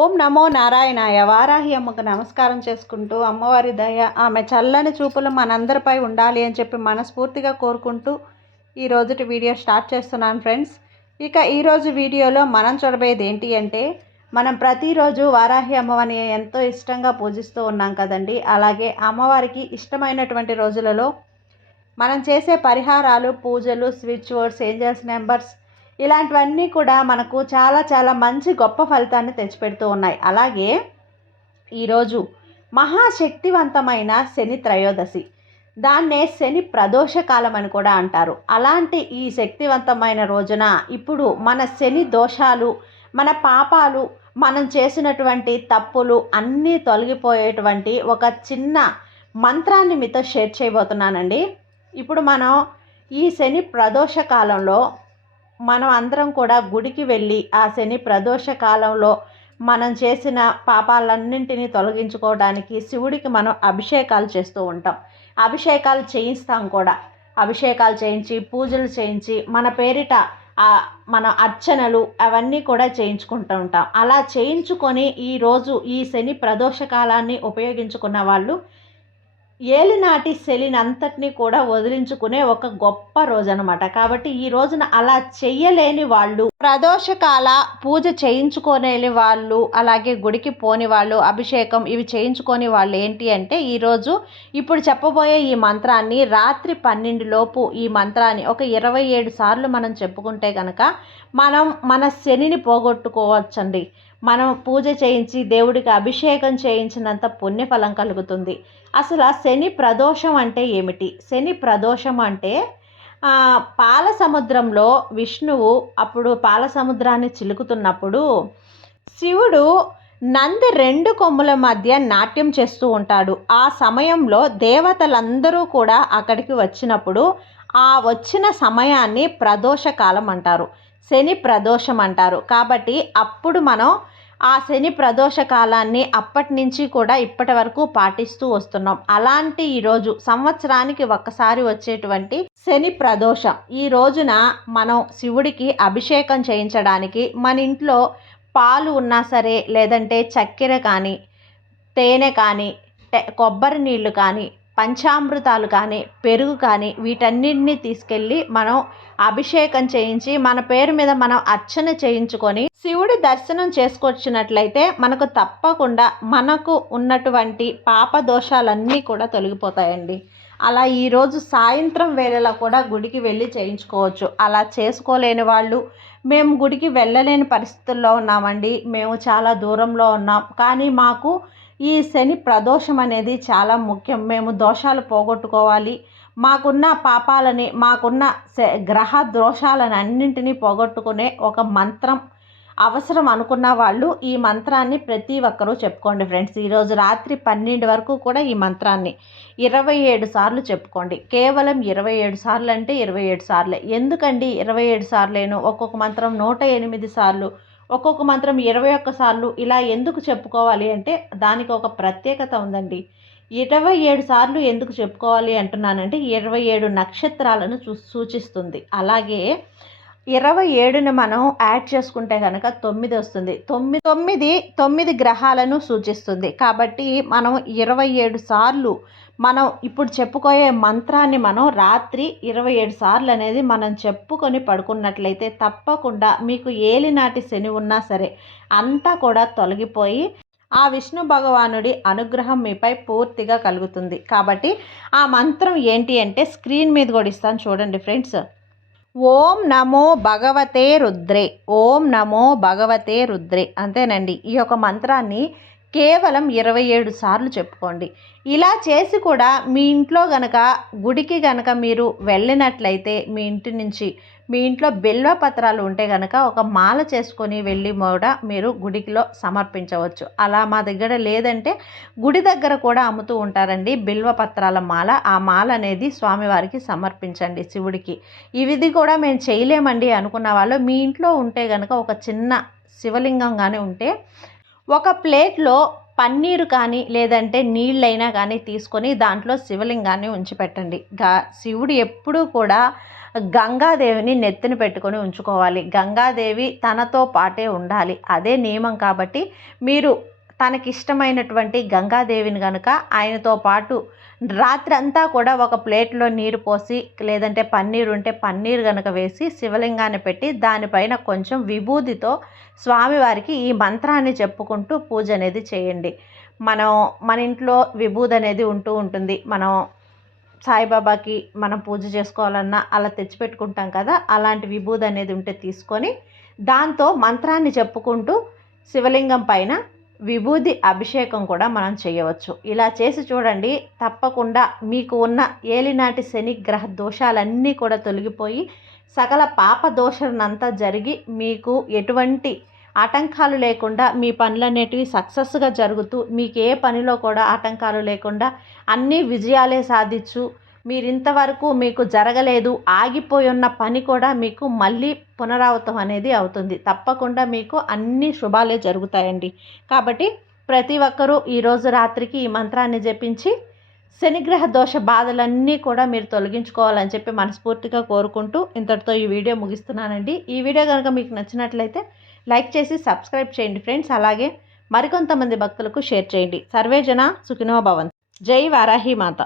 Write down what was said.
ఓం నమో నారాయణాయ. వారాహి అమ్మకు నమస్కారం చేసుకుంటూ అమ్మవారి దయ ఆమె చల్లని చూపులు మనందరిపై ఉండాలి అని చెప్పి మనస్ఫూర్తిగా కోరుకుంటూ ఈ రోజుటి వీడియో స్టార్ట్ చేస్తున్నాను ఫ్రెండ్స్. ఇక ఈరోజు వీడియోలో మనం చూడబోయేది ఏంటి అంటే, మనం ప్రతిరోజు వారాహి అమ్మవారిని ఎంతో ఇష్టంగా పూజిస్తూ ఉన్నాం కదండి. అలాగే అమ్మవారికి ఇష్టమైనటువంటి రోజులలో మనం చేసే పరిహారాలు, పూజలు, స్విచ్ వర్డ్స్, ఏంజల్స్ నెంబర్స్ ఇలాంటివన్నీ కూడా మనకు చాలా చాలా మంచి గొప్ప ఫలితాన్ని తెచ్చిపెడుతూ ఉన్నాయి. అలాగే ఈరోజు మహాశక్తివంతమైన శని త్రయోదశి, దాన్నే శని ప్రదోష కాలం అని కూడా అంటారు. అలాంటి ఈ శక్తివంతమైన రోజున ఇప్పుడు మన శని దోషాలు, మన పాపాలు, మనం చేసినటువంటి తప్పులు అన్నీ తొలగిపోయేటువంటి ఒక చిన్న మంత్రాన్ని మీతో షేర్ చేయబోతున్నానండి. ఇప్పుడు మనం ఈ శని ప్రదోష కాలంలో మనం అందరం కూడా గుడికి వెళ్ళి ఆ శని ప్రదోష కాలంలో మనం చేసిన పాపాలన్నింటినీ తొలగించుకోవడానికి శివుడికి మనం అభిషేకాలు చేస్తూ ఉంటాం. అభిషేకాలు చేయిస్తాం కూడా. అభిషేకాలు చేయించి, పూజలు చేయించి, మన పేరిట మన అర్చనలు అవన్నీ కూడా చేయించుకుంటూ ఉంటాం. అలా చేయించుకొని ఈరోజు ఈ శని ప్రదోష కాలాన్ని ఉపయోగించుకున్న వాళ్ళు ఏలినాటి శనినంతటినీ కూడా వదిలించుకునే ఒక గొప్ప రోజు అనమాట. కాబట్టి ఈ రోజున అలా చెయ్యలేని వాళ్ళు, ప్రదోషకాల పూజ చేయించుకోలేని వాళ్ళు, అలాగే గుడికి పోని వాళ్ళు, అభిషేకం ఇవి చేయించుకోని వాళ్ళు ఏంటి అంటే, ఈరోజు ఇప్పుడు చెప్పబోయే ఈ మంత్రాన్ని రాత్రి 12 లోపు ఈ మంత్రాన్ని ఒక 27 సార్లు మనం చెప్పుకుంటే కనుక మనం మన శనిని పోగొట్టుకోవచ్చండి. మనం పూజ చేయించి దేవుడికి అభిషేకం చేయించినంత పుణ్యఫలం కలుగుతుంది. అసలు శని ప్రదోషం అంటే ఏమిటి? శని ప్రదోషం అంటే పాల సముద్రంలో విష్ణువు అప్పుడు పాల సముద్రాన్ని చిలుకుతున్నప్పుడు శివుడు నంది 2 కొమ్ముల మధ్య నాట్యం చేస్తూ ఉంటాడు. ఆ సమయంలో దేవతలందరూ కూడా అక్కడికి వచ్చినప్పుడు ఆ వచ్చిన సమయాన్ని ప్రదోష కాలం అంటారు, శని ప్రదోషం అంటారు. కాబట్టి అప్పుడు మనం ఆ శని ప్రదోష కాలాన్ని అప్పటి నుంచి కూడా ఇప్పటి వరకు పాటిస్తూ వస్తున్నాం. అలాంటి ఈరోజు సంవత్సరానికి ఒక్కసారి వచ్చేటువంటి శని ప్రదోషం ఈ రోజున మనం శివుడికి అభిషేకం చేయించడానికి మన ఇంట్లో పాలు ఉన్నా సరే, లేదంటే చక్కెర కానీ, తేనె కానీ, కొబ్బరి నీళ్ళు కానీ, పంచామృతాలు కానీ, పెరుగు కానీ వీటన్నిటిని తీసుకెళ్ళి మనం అభిషేకం చేయించి మన పేరు మీద మనం అర్చన చేయించుకొని శివుడి దర్శనం చేసుకొచ్చినట్లయితే మనకు తప్పకుండా మనకు ఉన్నటువంటి పాప దోషాలన్నీ కూడా తొలగిపోతాయండి. అలా ఈరోజు సాయంత్రం వేళలో కూడా గుడికి వెళ్ళి చేయించుకోవచ్చు. అలా చేసుకోలేని వాళ్ళు, మేము గుడికి వెళ్ళలేని పరిస్థితుల్లో ఉన్నామండి, మేము చాలా దూరంలో ఉన్నాం, కానీ మాకు ఈ శని ప్రదోషం అనేది చాలా ముఖ్యం, మేము దోషాలు పోగొట్టుకోవాలి, మాకున్న పాపాలని, మాకున్న గ్రహ దోషాలను అన్నింటినీ పోగొట్టుకునే ఒక మంత్రం అవసరం అనుకున్న వాళ్ళు ఈ మంత్రాన్ని ప్రతి ఒక్కరూ చెప్పుకోండి ఫ్రెండ్స్. ఈరోజు రాత్రి 12 వరకు కూడా ఈ మంత్రాన్ని 27 సార్లు చెప్పుకోండి. కేవలం 27 సార్లు అంటే 27 సార్లే. ఎందుకండి 27 సార్లేను? ఒక్కొక్క మంత్రం 108 సార్లు, ఒక్కొక్క మంత్రం 21 సార్లు ఇలా ఎందుకు చెప్పుకోవాలి అంటే దానికి ఒక ప్రత్యేకత ఉందండి. 27 సార్లు ఎందుకు చెప్పుకోవాలి అంటున్నానంటే 27 నక్షత్రాలను సూచిస్తుంది. అలాగే 27ని మనం యాడ్ చేసుకుంటే కనుక 9 వస్తుంది. 9 గ్రహాలను సూచిస్తుంది. కాబట్టి మనం 27 సార్లు మనం ఇప్పుడు చెప్పుకోయే మంత్రాన్ని మనం రాత్రి 27 సార్లు అనేది మనం చెప్పుకొని పడుకున్నట్లయితే తప్పకుండా మీకు ఏలినాటి శని ఉన్నా సరే అంతా కూడా తొలగిపోయి ఆ విష్ణు భగవానుడి అనుగ్రహం మీపై పూర్తిగా కలుగుతుంది. కాబట్టి ఆ మంత్రం ఏంటి అంటే స్క్రీన్ మీద కూడా ఇస్తాను చూడండి ఫ్రెండ్స్. ఓం నమో భగవతే రుద్రే, ఓం నమో భగవతే రుద్రే, అంతేనండి. ఈ యొక్క మంత్రాన్ని కేవలం 27 సార్లు చెప్పుకోండి. ఇలా చేసి కూడా మీ ఇంట్లో గనక గుడికి గనక మీరు వెళ్ళినట్లయితే మీ ఇంట్లో బిల్వ పత్రాలు ఉంటే గనక ఒక మాల చేసుకొని వెళ్ళి కూడా మీరు గుడికిలో సమర్పించవచ్చు. అలా మా దగ్గర లేదంటే గుడి దగ్గర కూడా అమ్ముతూ ఉంటారండి బిల్వ పత్రాల మాల. ఆ మాల అనేది స్వామివారికి సమర్పించండి శివుడికి. ఇది కూడా మేము చేయలేమండి అనుకున్న వాళ్ళు మీ ఇంట్లో ఉంటే గనక ఒక చిన్న శివలింగం కానీ ఉంటే ఒక ప్లేట్లో పన్నీరు కానీ లేదంటే నీళ్ళైనా కానీ తీసుకొని దాంట్లో శివలింగాన్ని ఉంచి పెట్టండి. శివుడు ఎప్పుడూ కూడా గంగాదేవిని నెత్తిన పెట్టుకొని ఉంచుకోవాలి. గంగాదేవి తనతో పాటే ఉండాలి, అదే నియమం. కాబట్టి మీరు తనకిష్టమైనటువంటి గంగాదేవిని కనుక ఆయనతో పాటు రాత్రి అంతా కూడా ఒక ప్లేట్లో నీరు పోసి, లేదంటే పన్నీరు ఉంటే పన్నీరు కనుక వేసి శివలింగాన్ని పెట్టి దానిపైన కొంచెం విభూదితో స్వామివారికి ఈ మంత్రాన్ని చెప్పుకుంటూ పూజ అనేది చేయండి. మన ఇంట్లో విభూది అనేది ఉంటూ ఉంటుంది. మనం సాయిబాబాకి మనం పూజ చేసుకోవాలన్నా అలా తెచ్చిపెట్టుకుంటాం కదా, అలాంటి విభూది అనేది ఉంటే తీసుకొని దాంతో మంత్రాన్ని చెప్పుకుంటూ శివలింగం పైన విభూది అభిషేకం కూడా మనం చేయవచ్చు. ఇలా చేసి చూడండి, తప్పకుండా మీకు ఉన్న ఏలినాటి శని గ్రహ దోషాలన్నీ కూడా తొలగిపోయి సకల పాప దోషనంతా జరిగి మీకు ఎటువంటి ఆటంకాలు లేకుండా మీ పనులనేటివి సక్సెస్గా జరుగుతూ మీకు ఏ పనిలో కూడా ఆటంకాలు లేకుండా అన్నీ విజయాలే సాధించు, మీరు ఇంతవరకు మీకు జరగలేదు ఆగిపోయి ఉన్న పని కూడా మీకు మళ్ళీ పునరావృతం అనేది అవుతుంది. తప్పకుండా మీకు అన్ని శుభాలే జరుగుతాయండి. కాబట్టి ప్రతి ఒక్కరూ ఈరోజు రాత్రికి ఈ మంత్రాన్ని జపించి శనిగ్రహ దోష బాధలన్నీ కూడా మీరు తొలగించుకోవాలని చెప్పి మనస్ఫూర్తిగా కోరుకుంటూ ఇంతటితో ఈ వీడియో ముగిస్తున్నానండి. ఈ వీడియో కనుక మీకు నచ్చినట్లయితే లైక్ చేసి సబ్స్క్రైబ్ చేయండి ఫ్రెండ్స్. అలాగే మరికొంతమంది భక్తులకు షేర్ చేయండి. సర్వేజన సుఖినో భవంతు. జై వారాహి మాత.